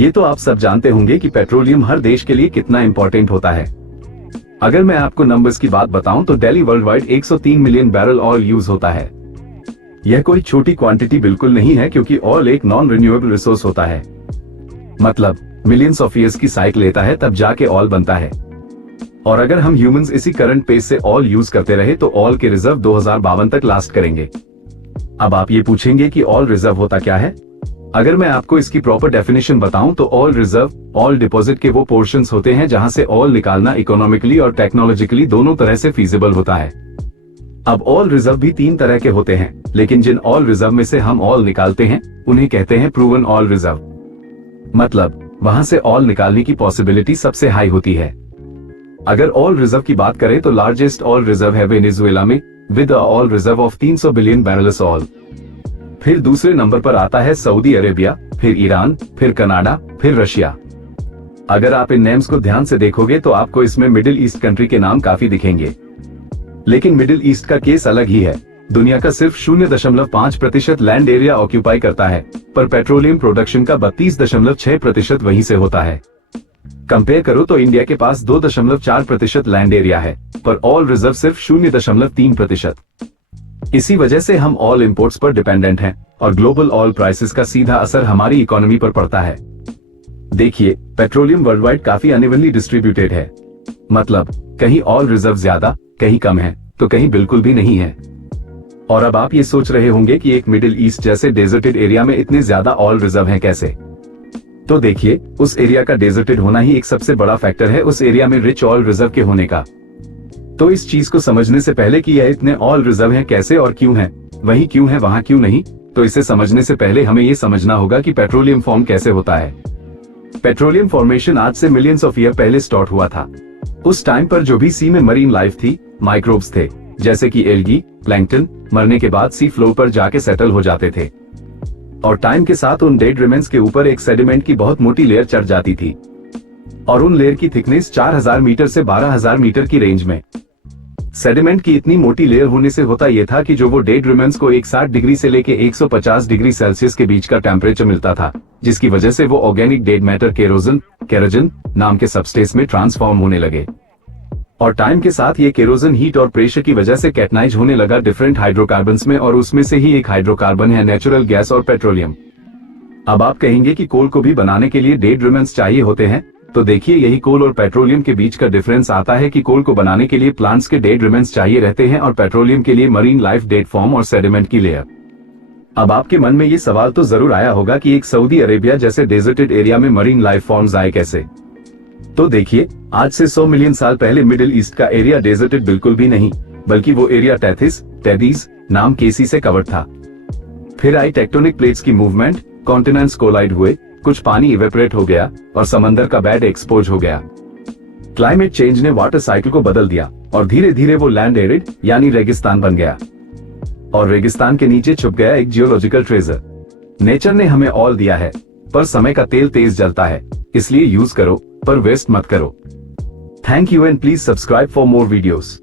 ये तो आप सब जानते होंगे कि पेट्रोलियम हर देश के लिए कितना इंपॉर्टेंट होता है। अगर मैं आपको नंबर्स की बात बताऊं तो daily world wide 103 million barrel oil use होता है। यह कोई छोटी क्वांटिटी बिल्कुल नहीं है, क्योंकि ऑयल एक नॉन रिन्यूएबल रिसोर्स होता है। मतलब मिलियंस ऑफ ईयर्स की साइकिल लेता है तब जाके ऑयल बनता है। और अगर हम ह्यूमंस इसी करंट पेस से ऑयल यूज करते रहे तो ऑयल के रिजर्व 2052 तक लास्ट करेंगे। अब आप ये पूछेंगे कि ऑयल रिजर्व होता क्या है। अगर मैं आपको इसकी प्रॉपर डेफिनेशन बताऊं तो ऑयल रिजर्व ऑयल डिपॉजिट के वो पोर्शंस होते हैं जहां से ऑयल निकालना इकोनॉमिकली और टेक्नोलॉजिकली दोनों तरह से फीजिबल होता है। अब ऑयल रिजर्व भी 3 तरह के होते हैं, लेकिन जिन ऑयल रिजर्व में से हम ऑयल निकालते हैं उन्हें कहते हैं प्रूवन ऑयल रिजर्व। मतलब वहां से ऑयल निकालने की पॉसिबिलिटी सबसे हाई होती है। अगर ऑयल रिजर्व की बात करें तो लार्जेस्ट ऑयल रिजर्व है वेनेजुएला में with oil reserve of 300 billion barrels oil. फिर दूसरे नंबर पर आता है सऊदी अरेबिया, फिर ईरान, फिर कनाडा, फिर रशिया। अगर आप इन नेम्स को ध्यान से देखोगे तो आपको इसमें मिडिल ईस्ट कंट्री के नाम काफी दिखेंगे। लेकिन मिडिल ईस्ट का केस अलग ही है। दुनिया का सिर्फ 0.5% लैंड एरिया ऑक्यूपाई करता है, पर पेट्रोलियम प्रोडक्शन का 32.6% वहीं से होता है। कंपेयर करो तो इंडिया के पास 2.4% लैंड एरिया है, पर ऑयल रिजर्व सिर्फ 0.3%। इसी वजह से हम ऑयल इंपोर्ट्स पर डिपेंडेंट हैं और ग्लोबल ऑयल प्राइसेस का सीधा असर हमारी इकोनॉमी पर पड़ता है। देखिए, पेट्रोलियम वर्ल्ड वाइड काफी अनइवनली डिस्ट्रीब्यूटेड है। मतलब कहीं ऑयल रिजर्व ज्यादा, कहीं कम है, तो कहीं बिल्कुल भी नहीं है। और अब आप ये सोच रहे होंगे कि एक मिडिल ईस्ट जैसे डेजर्टेड एरिया में इतने ज्यादा ऑयल रिजर्व हैं कैसे। तो देखिए, उस एरिया का डेजर्टेड होना ही एक सबसे बड़ा फैक्टर है उस एरिया में रिच ऑयल रिजर्व के होने का। तो इस चीज को समझने से पहले कि यह इतने ऑयल रिजर्व हैं कैसे और क्यों हैं, वहीं क्यों है वहां क्यों नहीं, तो इसे समझने से पहले हमें ये समझना होगा कि पेट्रोलियम फॉर्म कैसे होता है। पेट्रोलियम फॉर्मेशन आज से मिलियंस ऑफ ईयर पहले स्टार्ट हुआ था। उस टाइम पर जो भी सी में मरीन लाइफ थी, माइक्रोब्स थे, जैसे कि एल्गी, प्लैंकटन, मरने के बाद सी फ्लोर पर जाके सेटल हो जाते थे। और टाइम के साथ उन डेड रिमेन्स के ऊपर एक सेडिमेंट की बहुत मोटी लेयर चढ़ जाती थी, और उन लेयर की थिकनेस 4000 मीटर से 12000 मीटर की रेंज में। सेडिमेंट की इतनी मोटी लेयर होने से होता यह था कि जो वो डेड रिमेन्स को 160 डिग्री से लेके 150 डिग्री सेल्सियस के बीच का टेम्परेचर मिलता था, जिसकी वजह से वो ऑर्गेनिक डेड मैटर केरोजन नाम के सबस्टेंस में ट्रांसफॉर्म होने लगे। और टाइम के साथ ये केरोजन हीट और प्रेशर की वजह से कैटनाइज होने लगा डिफरेंट हाइड्रोकार्बन्स में, और उसमें से ही एक हाइड्रोकार्बन है नेचुरल गैस और पेट्रोलियम। अब आप कहेंगे कि कोल को भी बनाने के लिए डेड रिमेन्स चाहिए होते हैं, तो देखिए यही कोल और पेट्रोलियम के बीच का डिफरेंस आता है कि कोल को बनाने के लिए प्लांट्स के डेड रिमेन्स चाहिए रहते हैं और पेट्रोलियम के लिए मरीन लाइफ डेड फॉर्म और सेडिमेंट की लेयर। अब आपके मन में ये सवाल तो जरूर आया होगा कि एक सऊदी अरेबिया जैसे डेजर्टेड एरिया में मरीन लाइफ फॉर्म्स आए कैसे। तो देखिए, आज से 100 मिलियन साल पहले मिडिल ईस्ट का एरिया डेजर्टेड बिल्कुल भी नहीं, बल्कि वो एरिया टेथीज नाम केसी से कवर्ड था। फिर आई टेक्टोनिक प्लेट्स की मूवमेंट, कॉन्टिनेंट्स कोलाइड हुए, कुछ पानी इवेपोरेट हो गया और समंदर का बेड एक्सपोज हो गया। क्लाइमेट चेंज ने वाटर साइकिल को बदल दिया और धीरे धीरे वो लैंड एरिड यानी रेगिस्तान बन गया, और रेगिस्तान के नीचे छुप गया एक जियोलॉजिकल ट्रेजर। नेचर ने हमें ऑयल दिया है, पर समय का तेल तेज जलता है, इसलिए यूज करो पर वेस्ट मत करो। Thank you and please subscribe for more videos.